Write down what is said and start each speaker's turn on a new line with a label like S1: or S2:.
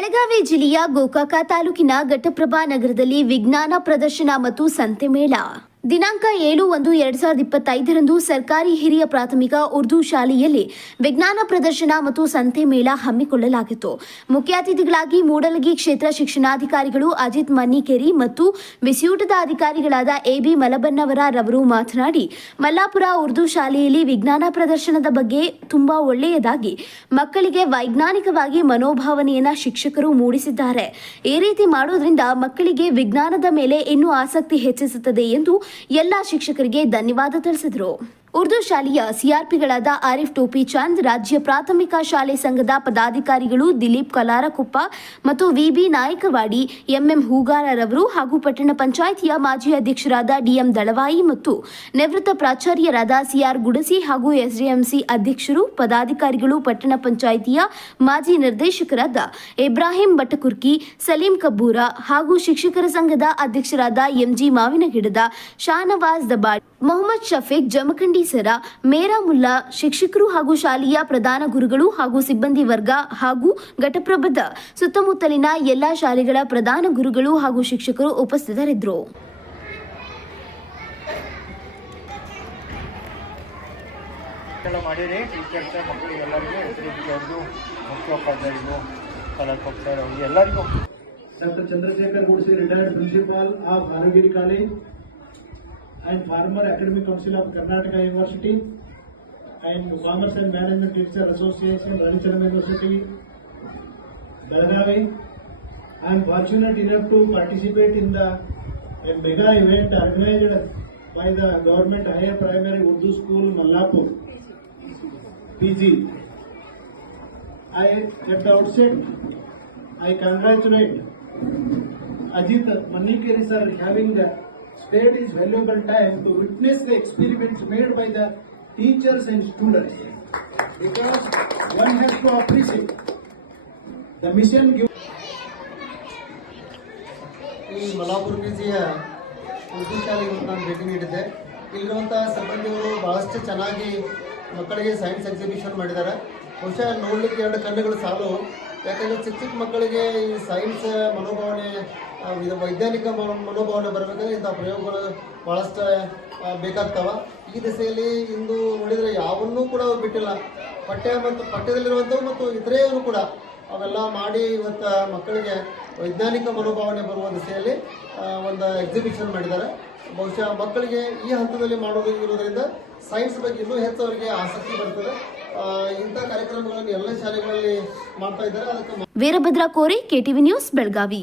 S1: ಬೆಳಗಾವಿ ಜಿಲ್ಲೆಯ ಗೋಕಾಕ ತಾಲೂಕಿನ ಘಟಪ್ರಭಾ ನಗರದಲ್ಲಿ ವಿಜ್ಞಾನ ಪ್ರದರ್ಶನ ಮತ್ತು ಸಂತೆ ಮೇಳ ದಿನಾಂಕ ಏಳು ಒಂದು ಎರಡು ಸಾವಿರದ ಇಪ್ಪತ್ತೈದರಂದು ಸರ್ಕಾರಿ ಹಿರಿಯ ಪ್ರಾಥಮಿಕ ಉರ್ದು ಶಾಲೆಯಲ್ಲಿ ವಿಜ್ಞಾನ ಪ್ರದರ್ಶನ ಮತ್ತು ಸಂತೆ ಮೇಳ ಹಮ್ಮಿಕೊಳ್ಳಲಾಗಿತ್ತು ಮುಖ್ಯ ಅತಿಥಿಗಳಾಗಿ ಮೂಡಲಗಿ ಕ್ಷೇತ್ರ ಶಿಕ್ಷಣಾಧಿಕಾರಿಗಳು ಅಜಿತ್ ಮನ್ನಿಕೇರಿ ಮತ್ತು ಬಿಸಿಯೂಟದ ಅಧಿಕಾರಿಗಳಾದ ಎಬಿ ಮಲಬನ್ನವರ ರವರು ಮಾತನಾಡಿ ಮಲ್ಲಾಪುರ ಉರ್ದು ಶಾಲೆಯಲ್ಲಿ ವಿಜ್ಞಾನ ಪ್ರದರ್ಶನದ ಬಗ್ಗೆ ತುಂಬಾ ಒಳ್ಳೆಯದಾಗಿ ಮಕ್ಕಳಿಗೆ ವೈಜ್ಞಾನಿಕವಾಗಿ ಮನೋಭಾವನೆಯನ್ನು ಶಿಕ್ಷಕರು ಮೂಡಿಸಿದ್ದಾರೆ ಈ ರೀತಿ ಮಾಡೋದ್ರಿಂದ ಮಕ್ಕಳಿಗೆ ವಿಜ್ಞಾನದ ಮೇಲೆ ಇನ್ನೂ ಆಸಕ್ತಿ ಹೆಚ್ಚಿಸುತ್ತದೆ ಎಂದು ಎಲ್ಲ ಶಿಕ್ಷಕರಿಗೆ ಧನ್ಯವಾದ ತಿಳಿಸಿದರು ಉರ್ದು ಶಾಲೆಯ ಸಿಆರ್ಪಿಗಳಾದ ಆರಿಫ್ ಟೋಪಿ ಚಂದ್ ರಾಜ್ಯ ಪ್ರಾಥಮಿಕ ಶಾಲೆ ಸಂಘದ ಪದಾಧಿಕಾರಿಗಳು ದಿಲೀಪ್ ಕಲಾರಕುಪ್ಪ ಮತ್ತು ವಿಬಿ ನಾಯಕವಾಡಿ ಎಂಎಂ ಹೂಗಾರರವರು ಹಾಗೂ ಪಟ್ಟಣ ಪಂಚಾಯಿತಿಯ ಮಾಜಿ ಅಧ್ಯಕ್ಷರಾದ ಡಿಎಂ ದಳವಾಯಿ ಮತ್ತು ನಿವೃತ್ತ ಪ್ರಾಚಾರ್ಯರಾದ ಸಿಆರ್ ಗುಡಸಿ ಹಾಗೂ ಎಸ್ಡಿಎಂಸಿ ಅಧ್ಯಕ್ಷರು ಪದಾಧಿಕಾರಿಗಳು ಪಟ್ಟಣ ಪಂಚಾಯಿತಿಯ ಮಾಜಿ ನಿರ್ದೇಶಕರಾದ ಇಬ್ರಾಹಿಂ ಬಟಕುರ್ಕಿ ಸಲೀಂ ಕಬ್ಬೂರ ಹಾಗೂ ಶಿಕ್ಷಕರ ಸಂಘದ ಅಧ್ಯಕ್ಷರಾದ ಎಂಜಿ ಮಾವಿನಗಿಡದ ಶಾನವಾಜ್ ದಬಾಡ್ ಮೊಹಮ್ಮದ್ ಶಫೀಕ್ ಜಮಖಂಡಿ ಸರ ಮೇರಾ ಮುಲ್ಲಾ ಶಿಕ್ಷಕರು ಹಾಗೂ ಶಾಲೆಯ ಪ್ರಧಾನ ಗುರುಗಳು ಹಾಗೂ ಸಿಬ್ಬಂದಿ ವರ್ಗ ಹಾಗೂ ಘಟಪ್ರಭದ ಸುತ್ತಮುತ್ತಲಿನ ಎಲ್ಲ ಶಾಲೆಗಳ ಪ್ರಧಾನ ಗುರುಗಳು ಹಾಗೂ ಶಿಕ್ಷಕರು ಉಪಸ್ಥಿತರಿದ್ದರು
S2: doctor Chandrashekar Gudsi retired principal of ಆರೋಗ್ಯ college and former Academic Council of Karnataka University, and Commerce and Management Teacher Association, Ranicharam University, Belagavi. I am fortunate enough to participate in a mega event organized by the Government Higher Primary Urdu School, Mallapur, PG. At the outset, I congratulate Ajit Manikeri sir having spared his valuable time to witness the experiments made by the teachers and students. Because one has to appreciate the mission given.
S3: ಈ ಮಲಾಪುರ ಪಿಜಿಯ ಉರ್ದು ಶಾಲೆಗೆ ನಾನು ಭೇಟಿ ನೀಡಿದ್ದೆ ಇಲ್ಲಿರುವಂತಹ ಸಿಬ್ಬಂದಿಗಳು ಬಹಳಷ್ಟು ಚೆನ್ನಾಗಿ ಮಕ್ಕಳಿಗೆ ಸೈನ್ಸ್ ಎಕ್ಸಿಬಿಷನ್ ಮಾಡಿದ್ದಾರೆ ಬಹುಶಃ ನೋಡ್ಲಿಕ್ಕೆ ಎರಡು ಕಣ್ಣುಗಳು ಸಾಲು ಯಾಕಂದ್ರೆ ಚಿಕ್ಕ ಚಿಕ್ಕ ಮಕ್ಕಳಿಗೆ ಈ ಸೈನ್ಸ್ ಮನೋಭಾವನೆ ಇದು ವೈಜ್ಞಾನಿಕ ಮನೋಭಾವನೆ ಬರಬೇಕಂದ್ರೆ ಇಂಥ ಪ್ರಯೋಗಗಳು ಭಾಳಷ್ಟು ಬೇಕಾಗ್ತವೆ ಈ ದಿಸೆಯಲ್ಲಿ ಇಂದು ನೋಡಿದರೆ ಯಾವನ್ನೂ ಕೂಡ ಅವ್ರು ಬಿಟ್ಟಿಲ್ಲ ಪಠ್ಯ ಮತ್ತು ಪಠ್ಯದಲ್ಲಿರುವಂಥವು ಮತ್ತು ಇದ್ರೆಯವರು ಕೂಡ ಅವೆಲ್ಲ ಮಾಡಿ ಇವತ್ತು ಮಕ್ಕಳಿಗೆ ವೈಜ್ಞಾನಿಕ ಮನೋಭಾವನೆ ಬರುವ ದಿಸೆಯಲ್ಲಿ ಒಂದು ಎಕ್ಸಿಬಿಷನ್ ಮಾಡಿದ್ದಾರೆ ಬಹುಶಃ ಮಕ್ಕಳಿಗೆ ಈ ಹಂತದಲ್ಲಿ ಮಾಡೋದು ಇರೋದ್ರಿಂದ ಸೈನ್ಸ್ ಬಗ್ಗೆ ಇನ್ನೂ ಹೆಚ್ಚು ಅವರಿಗೆ ಆಸಕ್ತಿ ಬರ್ತದೆ ಇಂಥ ಕಾರ್ಯಕ್ರಮಗಳನ್ನು ಎಲ್ಲ ಶಾಲೆಗಳಲ್ಲಿ ಮಾಡ್ತಾ ಇದ್ದಾರೆ ಅದಕ್ಕೆ
S1: ವೀರಭದ್ರ ಕೋರಿ ಕೆಟಿವಿ ನ್ಯೂಸ್ ಬೆಳಗಾವಿ